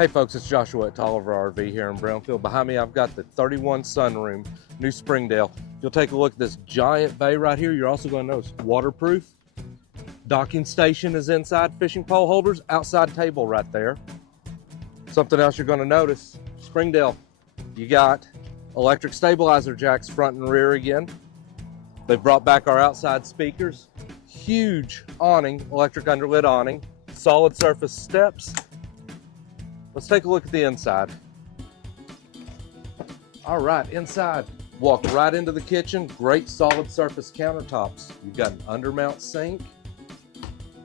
Hey folks, it's Joshua at Tolliver RV here in Brownfield. Behind me I've got the 31 Sunroom, New Springdale. If you'll take a look at this giant bay right here, you're also going to notice waterproof. Docking station is inside, fishing pole holders, outside table right there. Something else you're going to notice, Springdale, you got electric stabilizer jacks front and rear again. They've brought back our outside speakers, huge awning, electric underlit awning, solid surface steps. Let's take a look at the inside. All right, inside, walk right into the kitchen. Great solid surface countertops. You've got an undermount sink.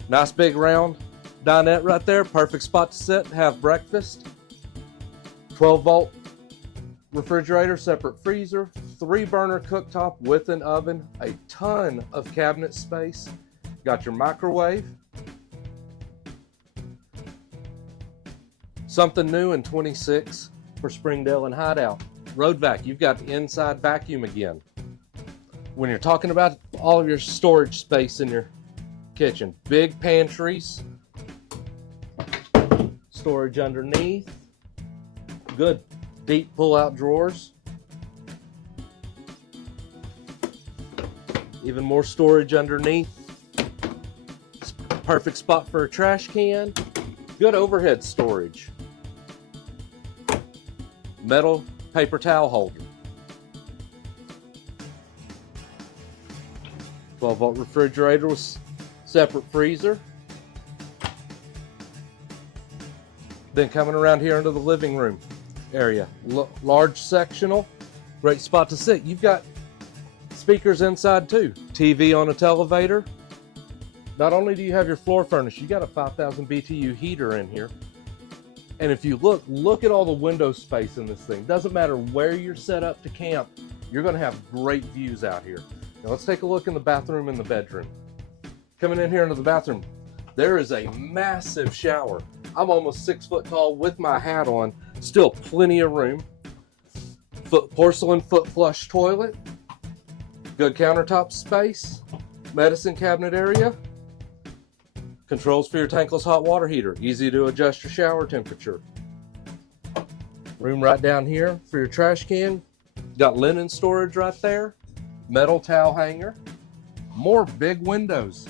Nice big round dinette right there. Perfect spot to sit, have breakfast. 12-volt refrigerator, separate freezer, 3-burner cooktop with an oven, a ton of cabinet space. Got your microwave. Something new in 26 for Springdale and Hideout. Road vac, you've got the inside vacuum again. When you're talking about all of your storage space in your kitchen, big pantries, storage underneath, good deep pull-out drawers, even more storage underneath. Perfect spot for a trash can, good overhead storage. Metal paper towel holder. 12-volt refrigerator with separate freezer. Then coming around here into the living room area, large sectional, great spot to sit. You've got speakers inside too. TV on a televator. Not only do you have your floor furnished, you got a 5,000 BTU heater in here. And if you look at all the window space in this thing. Doesn't matter where you're set up to camp, you're gonna have great views out here. Now let's take a look in the bathroom and the bedroom. Coming in here into the bathroom, there is a massive shower. I'm almost 6 foot tall with my hat on, still plenty of room. Porcelain foot flush toilet, good countertop space, medicine cabinet area, controls for your tankless hot water heater, easy to adjust your shower temperature. Room right down here for your trash can. Got linen storage right there, metal towel hanger, more big windows.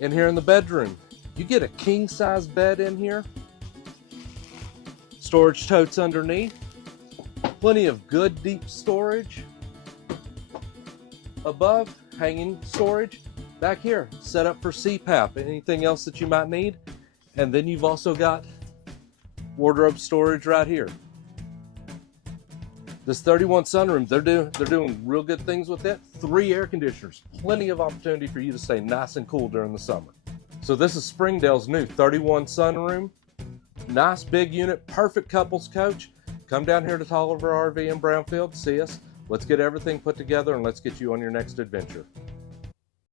In here in the bedroom, you get a king size bed in here, storage totes underneath, plenty of good deep storage. Above, hanging storage. Back here, set up for CPAP, anything else that you might need. And then you've also got wardrobe storage right here. This 31 Sunroom, they're doing real good things with it. 3 air conditioners, plenty of opportunity for you to stay nice and cool during the summer. So this is Springdale's new 31 Sunroom. Nice big unit, perfect couples coach. Come down here to Tolliver RV in Brownfield, see us. Let's get everything put together and let's get you on your next adventure.